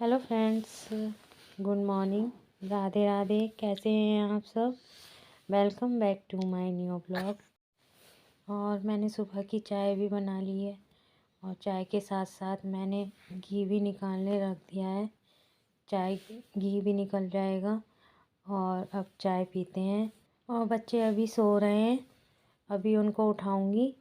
Hello friends, good morning, Radhe Radhe. कैसे हैं आप सब? Welcome back to my new blog. और मैंने सुबह की चाय भी बना ली है और चाय के साथ साथ मैंने घी भी निकालने रख दिया है। चाय घी भी निकल जाएगा और अब चाय पीते हैं। और बच्चे अभी सो रहे हैं, अभी उनको उठाऊंगी।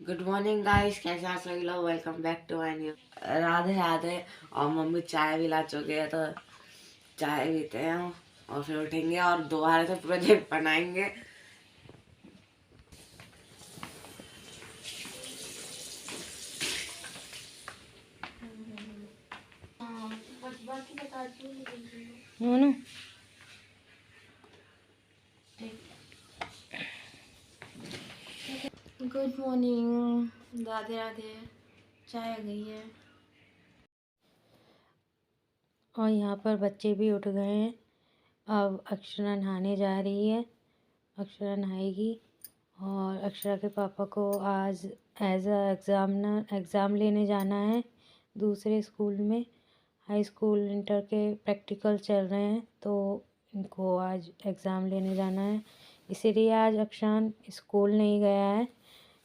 गुड मॉर्निंग गाइस, कैसे आप सभी लोग। Welcome back to my new. Radhe Radhe. और मम्मी चाय भी ला चुके हैं तो चाय पीते हैं और फिर उठेंगे और दोबारा से प्रोजेक्ट बनाएंगे। Monu, good morning, Radhe Radhe. चाय आ गई है और यहाँ पर बच्चे भी उठ गए हैं। अब अक्षरा नहाने जा रही है। अक्षरा नहाएगी और अक्षरा के पापा को आज एज अ एग्ज़ाम लेने जाना है दूसरे स्कूल में। हाई स्कूल इंटर के प्रैक्टिकल चल रहे हैं तो इनको आज एग्ज़ाम लेने जाना है। इसीलिए आज अक्षान स्कूल नहीं गया है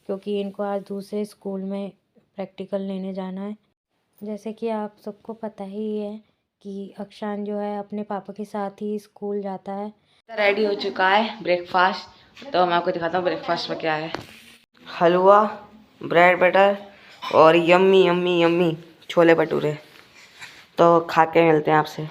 क्योंकि इनको आज दूसरे स्कूल में प्रैक्टिकल लेने जाना है। जैसे कि आप सबको पता ही है कि अक्षान जो है अपने पापा के साथ ही स्कूल जाता है। रेडी हो चुका है ब्रेकफास्ट, तो मैं आपको दिखाता हूँ ब्रेकफास्ट में क्या है। हलवा, ब्रेड बटर और yummy yummy yummy chole bhature. तो खा के मिलते हैं आपसे।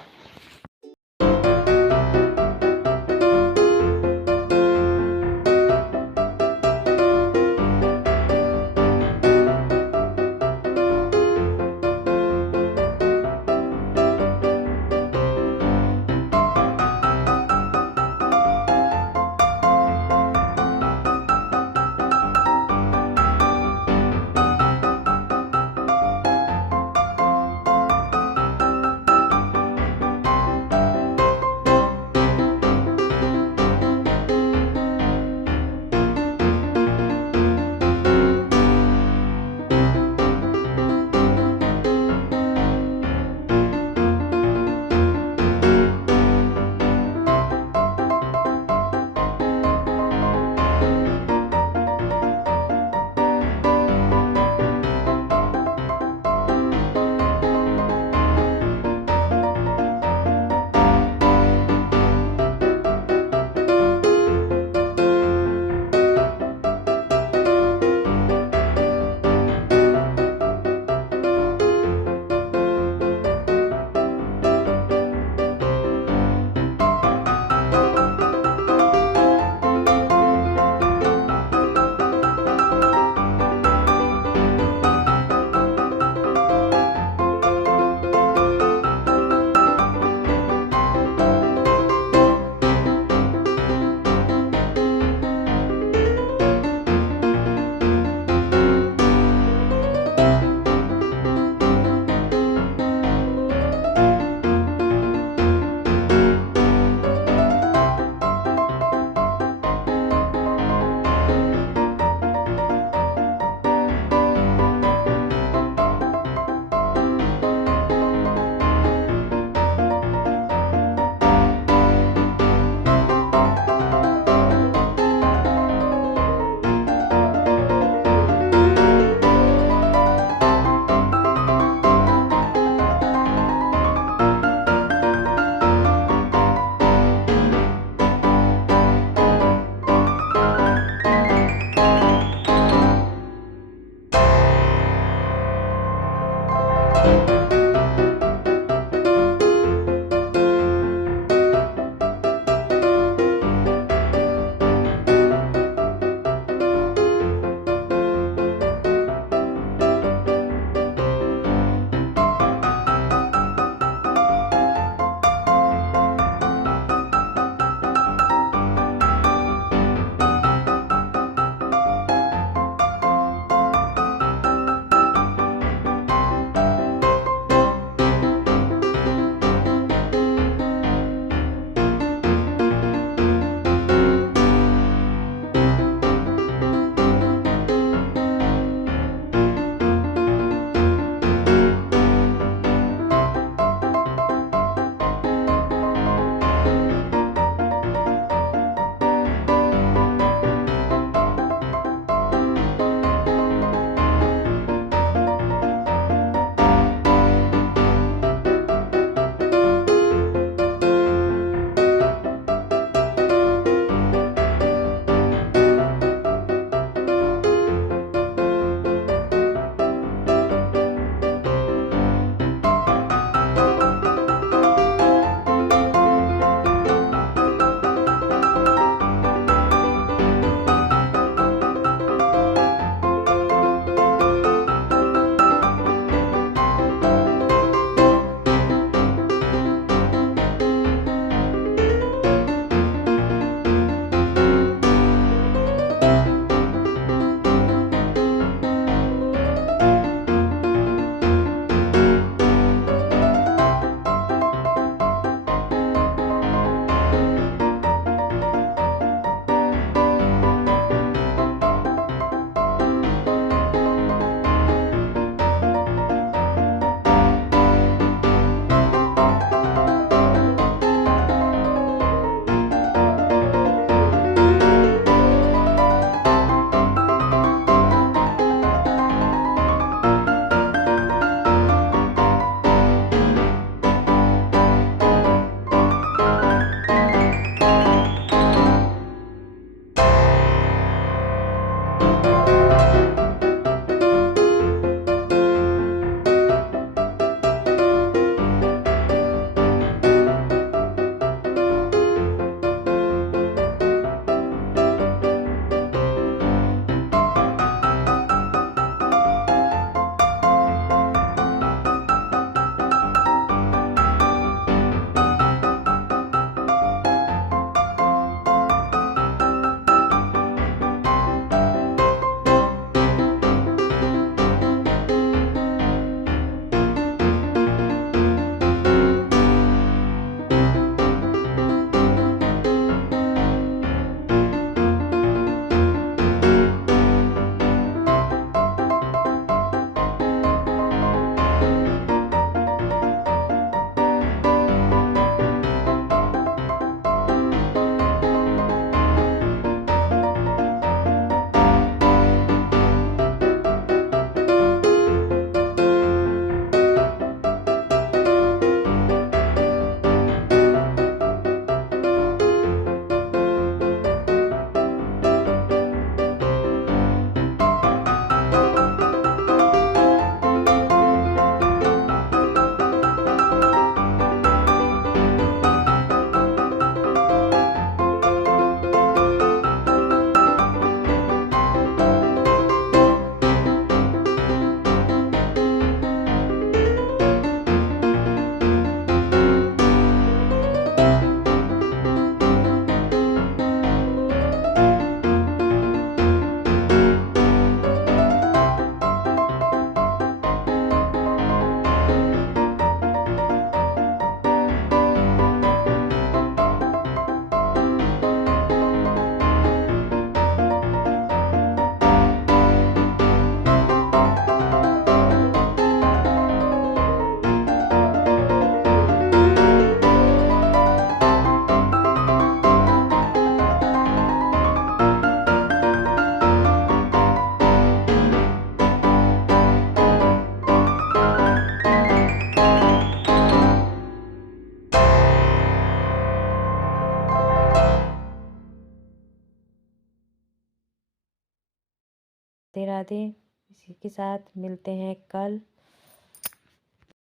राधे राधे। इसी के साथ मिलते हैं कल।